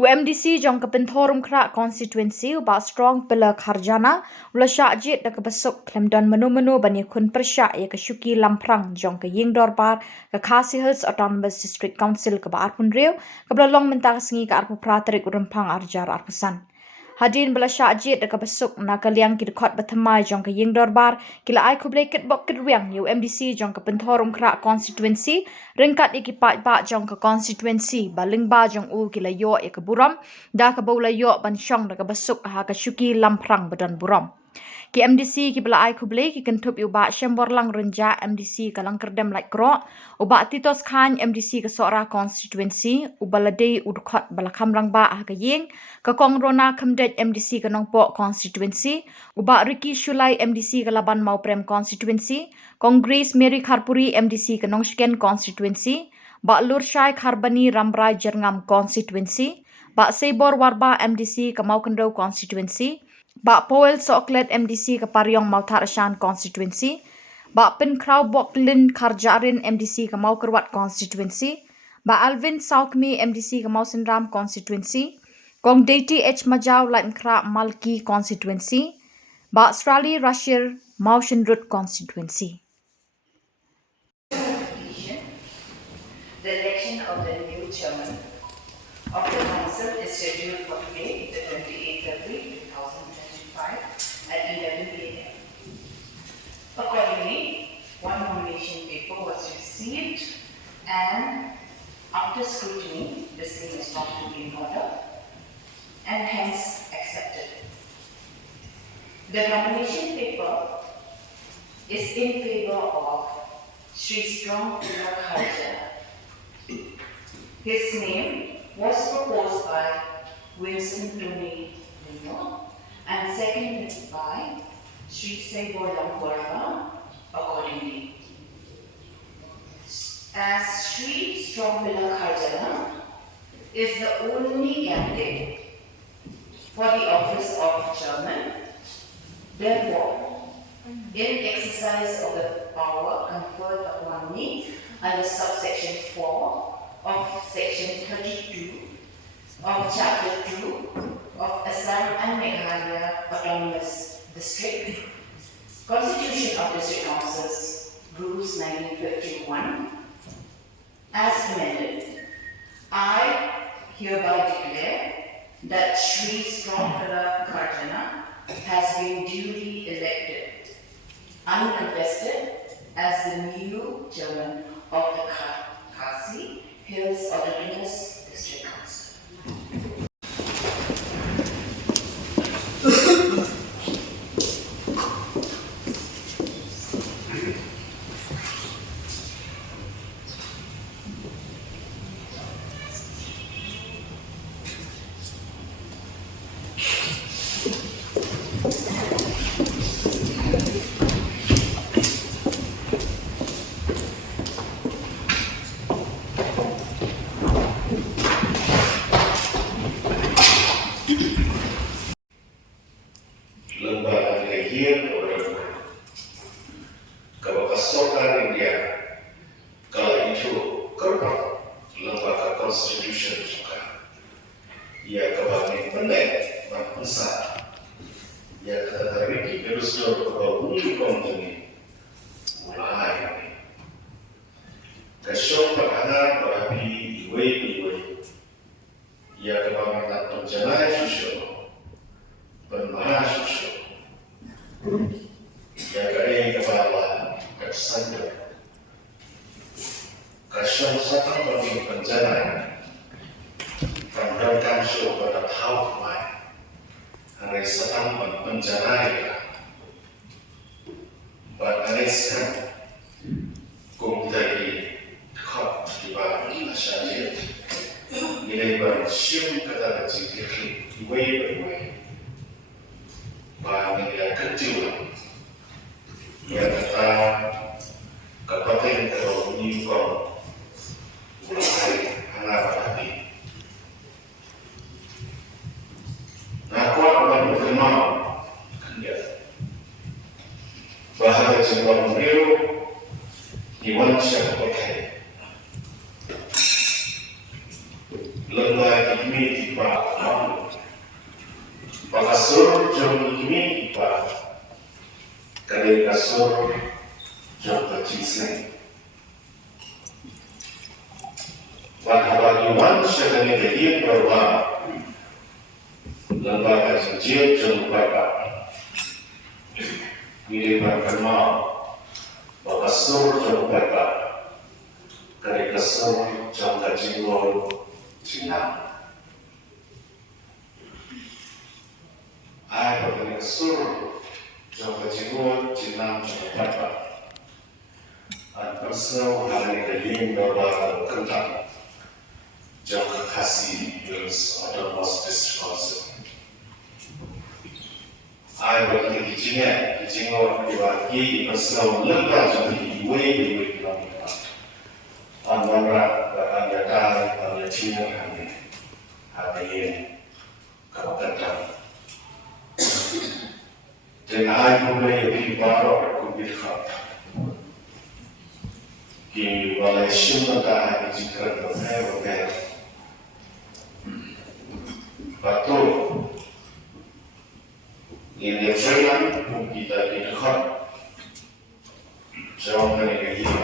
UMDC jong kepentorum krak constituency uba strong pillar kharjana ula syajit da kebesuk klemdon menu-menu bani Khun Pyrshah ya ke Shuki Lamphrang jong ke ying dorbar ke Khasinews Autonomous District Council ke ba arpun riu ke belalong mentah sengi ke arpu praterik urempang arjar arpusan. Hadin bela syajit da kebesuk na kaliang ki dekot bertemai jong ke ying dorbar kila ai kublai ket bok kedwiang UMDC jong ke pentorum krak constituency ringkat ikipat ba jong ke constituency baling ba jong u kila yo ya ke buram da ke bola yo ban syong da ke besuk ha ke Shuki Lamphrang badan buram. Ki MDC ki bela ai kublai ki kentup uba syamborlang renja MDC kalang kerdem like krok uba titos khan MDC ke sora constituency uba ladei udukot bala kamrang ba ha ke ying ke kongrona kemdet MDC ke nongpok constituency uba Riki Shulai MDC ke laban mau prem constituency Kongres Mary Kharpuri MDC ke nongsken constituency ba Lur Shai Kharbani Ramrai Jerngam constituency ba Sebor Warba MDC ke mau kendau constituency ba Poel Soklet MDC ke Paryong Mautarashan constituency ba Pin Krau Boklin Karjarin MDC ke mau Kerwat constituency ba Alvin Saukmi MDC ke mau Sindram constituency Kong Deiti H Majau Lain Kra Malki constituency ba Australia Rashir Mau Shinrut constituency. The election of the new chairman of the council is scheduled for today, the 28th February 2025 at 11 a.m. Accordingly, one nomination paper was received and after scrutiny, the same is found to be in order and hence accepted. The nomination paper is in favor of Sri Strong Khuborkhasi. His name was proposed by Winston Tony Lino and seconded by Sri Sebor accordingly. As Sri Strong Khuborkhasi is the only candidate for the office of chairman, therefore, in exercise of the power conferred upon me under subsection 4 of section 32 of chapter 2 of Assam and Meghalaya Autonomous District, Constitution of District Councils, Rules 1951, as amended, I hereby declare that Sri Strong Khuborkhasi has been duly elected, uncontested, as the new chairman of the Khadc Hills Autonomous District Council. Lembaga kajian orang kebebasan India kala itu kerap lembaga constitution juga ia kebagi pendek dan besar ia kata dari virus berbunyi kontini mulai kesok perhatian berapi iwe ia kebagi tak penjenai susu bermahasiswa yang kaya kepala kesandar kasyong satang bagi penjara kandangkan syok pada tahap mai hari satang penjara batariskan kum dari kop di bawah masyarakat nilai bersyum kata kecil iwe media kecil yang kata kabupaten kalau menyingkong mulai anak hati. Nah, kuat orang berkenal kerja bahasa Jepang beliau Iwan Syakotay lembaga ini tiba Bang. Pakasur jom ini pa kali kasur jom kecil. Bahagian sedang jadi berwa lembaga sejil jom berapa. Ini berkenal pakasur jom berapa kali kasur jom kecil Cina. Ai berkenal kasur jom kecil Cina jom berapa. Personal hari ini berapa kentang. Jom khasi news atau most district council. Ai berkenal kijing orang dibagi personal lembaga jadi iwe kilometer. Anwar anda anda Cina ada yang kawasan. Dan ai boleh dibawa kubirkan. Di Malaysia mereka jika berfirman betul ini firman kita didekat jauh dari ini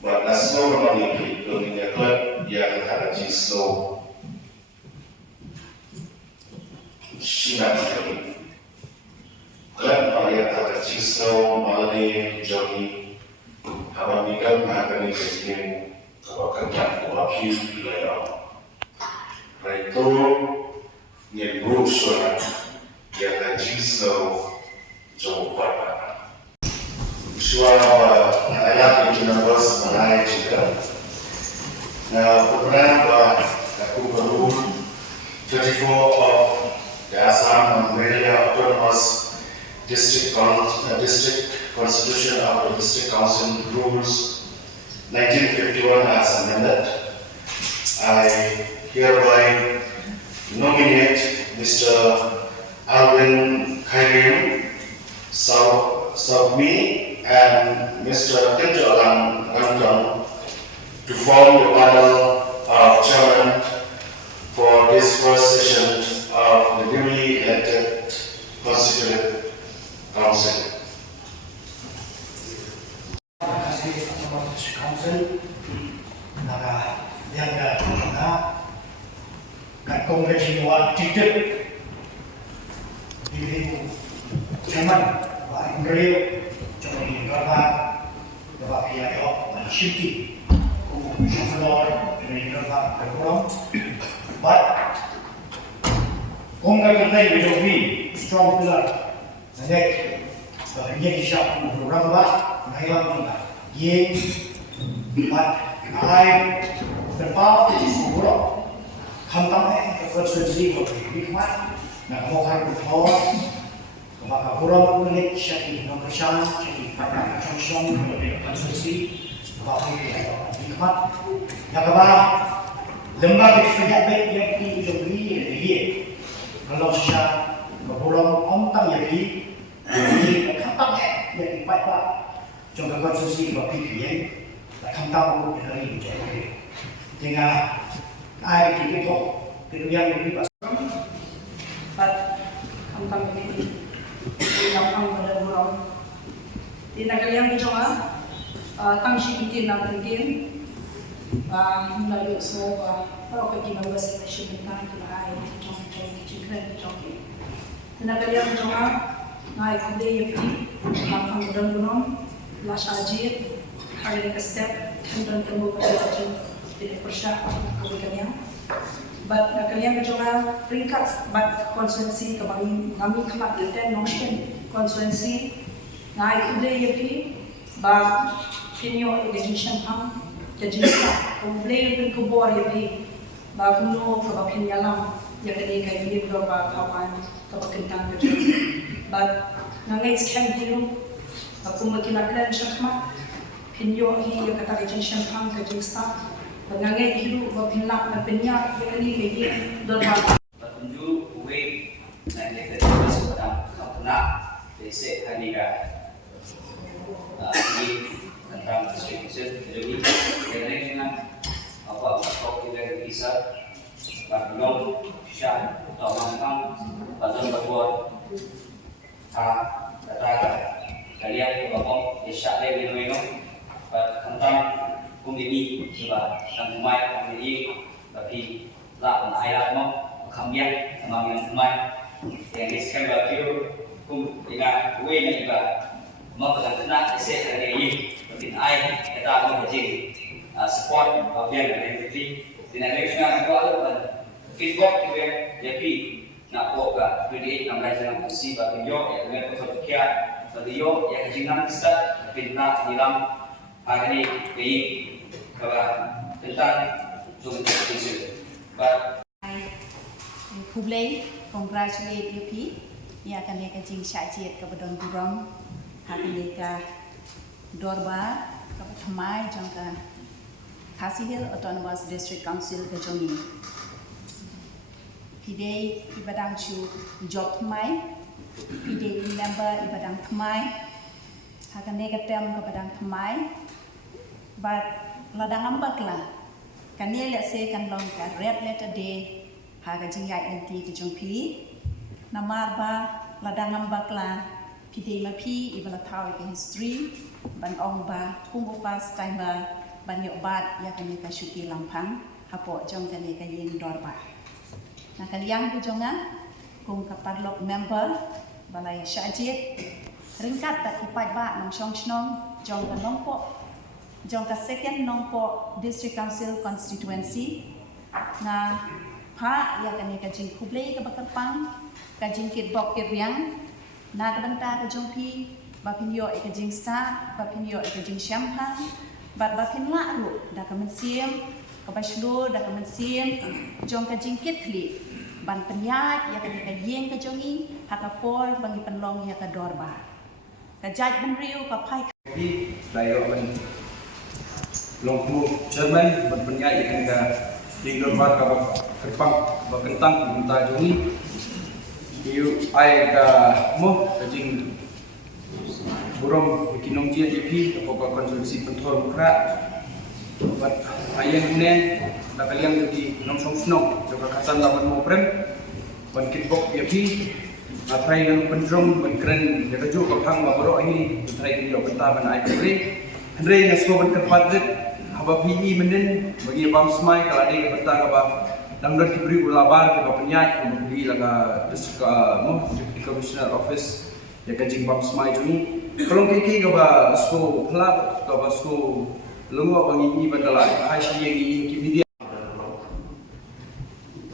buat nasional orang ini dunia klub yang ada jiso Cina ini klub yang ada jiso Malay Jogi Abang Mika menghadiri presiden kebakan wakil wilayah. Itu nyebut suara yang haji jawab. Suara ayat itu nafas mengenai juga. Nah, beberapa aku baru 34 of the Assam and Meghalaya Autonomous District Constitution of the District Council Rules 1951 as amended. I hereby nominate Mr. Alvin Khairim Sabmi and Mr. Tinjalan Rangdong to form the panel of chairman for this first session of the newly elected Constituent Council. Council naga yang ada kat kongres luar titik di zaman Pak Andrew coba ini berapa pihak yang Shuki Khubor ini berapa berkurang but kongres kita ini lebih strong pillar jadi menjadi satu program lah naik juga ye but I berapa Khubor kantang konstitusi berkhidmat nak mohon berkhidmat kepada Khubor milik Shuki Pyrshah Shuki pada Shillong milik konstitusi kepada berkhidmat yang kepada lembaga pejabat yang diuji ini kalau saya Khubor ontang yang di kantang yang dipakai jangka konstitusi berkhidmat kantang dari jadi dengan air itu yang lebih pas. Kantang ini Lamphrang pada bulan. Di negara yang dicoba, tangsi bikin nak bikin, melalui semua orang pergi membahas nation tentang kita air jangka. Di negara yang dicoba, naik kuda yang Lamphrang pada bulan, las ajir, hari ini step, dan temu pada di Pyrshah Khuborjylla. But kalian mencoba peringkat bat konstitusi kami kemat kita notion konstitusi naik udah ya pi ba kinyo education ham jadi sta komplain Khubor ya pi ba kuno ka pinyalam ya kali kay ni ba kawan ka kentang ka but nangai scan dilo aku makilaklan syakma kinyo hi ya kata education ham ka jadi sta Nangai hidup berpindah dan penyak yang ini lagi dalam petunjuk kue nanti kita sekarang kampuna desa Khadc ini tentang konstitusi jadi dengan apa kita bisa bagaimana Shillong, Pyrshah, Lamphrang, Khubor, kalian ngomong Pyrshah lagi minum, tentang kumini juga tentang mai kumini tapi lah ayat mau kambian sama yang yang diskan batu dengan kue ni juga mau kena set lagi ini tapi ayat kita mau jadi support kambian identity dengan juga kalau feedback juga jadi nak buat video kamera jangan kursi video yang dengan fotokia video yang jangan start pintar hilang hari ini kalau tentang zoom isu. Khubor, congratulate UP. Ya kan mereka jing syajiat ke Badon Buram, hari mereka Dorba ke Thamai jangka Khasinews Autonomous District Council ke Jongi. Pidei ibadang chu job Thamai, pidei member ibadang Thamai, hari mereka tem ke Badang Thamai. But ladang ambak lah, kan ni let's say kan long ka red letter day. Haga jingai nanti ke jompi, namar ba ladang ambak lah, pidei mapi ibala tahu ke history, ban ong ba kumbu fast time ba ban yobat ya kan ka Shuki Lamphrang, hapo jong kan ka yin dorba. Nah kalian ku jonga kung kaparlok member balai syajit ringkat tak ipai ba nong shong snong jong kan longpo jong ka second nongpo district council constituency na pa ya kan ka jing Khubor ka bakarpang ka jing kitbok kiryang na ka banta ka jongpi ba pinyo ka jing sta ba pinyo ka jing syampang ba pinla ru da ka mensiem ka baslu da ka mensiem jong ka jing kitli ban penyat ya kan ka yeng ka jongi hakapol bangi penlong ya ka dorba ka jaj benriu ka pai Di layo man longpu Jerman ban penyat ikan ka tinggal bar ka kerpang ba kentang minta jongi iu ai ka mo ka jing burung kinong dia DP apa ka konsumsi pentor kra bat ayang ne da kalian di nong song snong joka kasan lawan mo prem ban kitbok DP atrai nang pendrong ban kren ya ka jo ka phang ma bro ini atrai ki yo benta ban ai kre andre ngasko ban kerpadret haba PE menen bagi bam smai kala de benta ka ba dangdot diberi ulabar ke penyat ke beli laga district mo deputy commissioner office ya ka jing bam smai juni kalau kiki ke ba sko club ke ba sko lungo bangi bandala hai shi yang ki media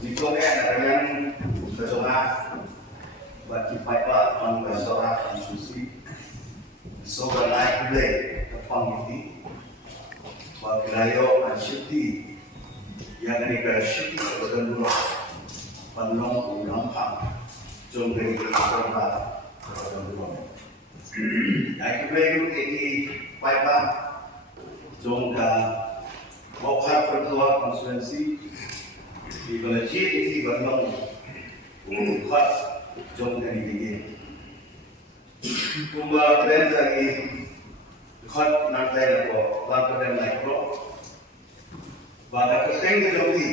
Jika kalian bersorak, buat kipai pak on bersorak diskusi, sobat naik play kepang ini, buat kelayo Shuki, yang ni ke Shuki kebetulan dulu, penong Lamphrang, jom dari korban kebetulan dulu. Naik play itu ini pak jom ke bokar pertua konstituensi. Di Malaysia ini berlaku khas jom dari ini. Kumba keren lagi khas nanti lepo, langkah dan lepo. Pada keseng jadi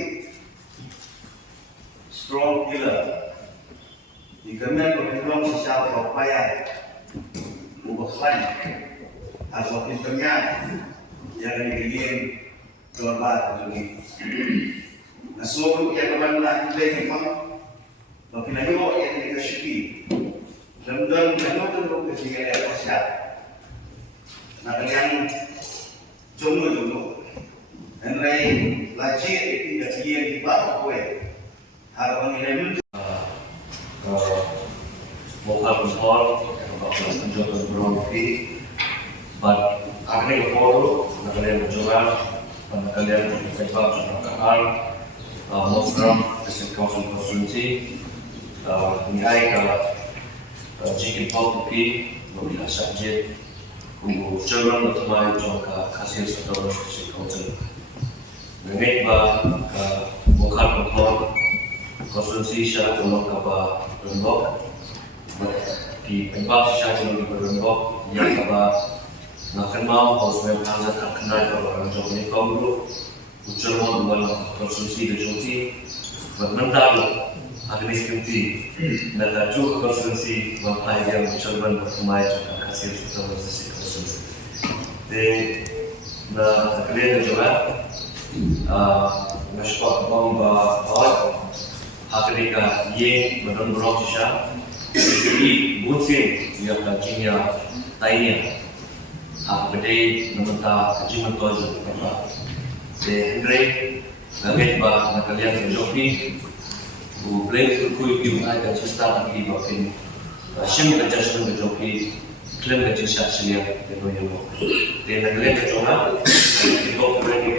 strong pillar. Di kemen berjuang sosial upaya khuborkhasi atau pinternya yang ingin keluar dari Nasuo yang kemana kita memang bapinayo yang kita Shuki dan menurut kejian yang positif. Nah yang jomblo dan lain lagi itu yang di bawah kue harapan ini muncul. Lokal kontrol yang bakal menjadi berarti, but akhirnya forum kalian mencoba, kalian mencoba kenal. Lamphrang district council constituency nihai ka jikin pautuki memilih subjek Khuborjylla utama jangka khasinews Autonomous District Council. Mengenai ka lokal kontrol konstituensi syarat ulang kaba rendok di tempat syarat ulang rendok yang kaba nak kenal harus memang tak kenal kalau orang jauh ni kamu dulu. Ucapkan dalam konsumsi dan cuti Mentalo, Agnes Kunti, Nata Chu Constancy, Lamphrang, Children of my Khasi constancy. They the Korean Joab, Nashpak Bomba, Africa, Ye, Madon Brotisha, Butsin, Yakajinia, Tainia, Bede, Namata, Kajimantojo, the Andre, Nagetba, Nakalian Jopi, who played the Kuyu, I can just start to give up in Shim adjustment the Jopi, Clem the Chishachilia, the Noyo. Then the Glen Jona, the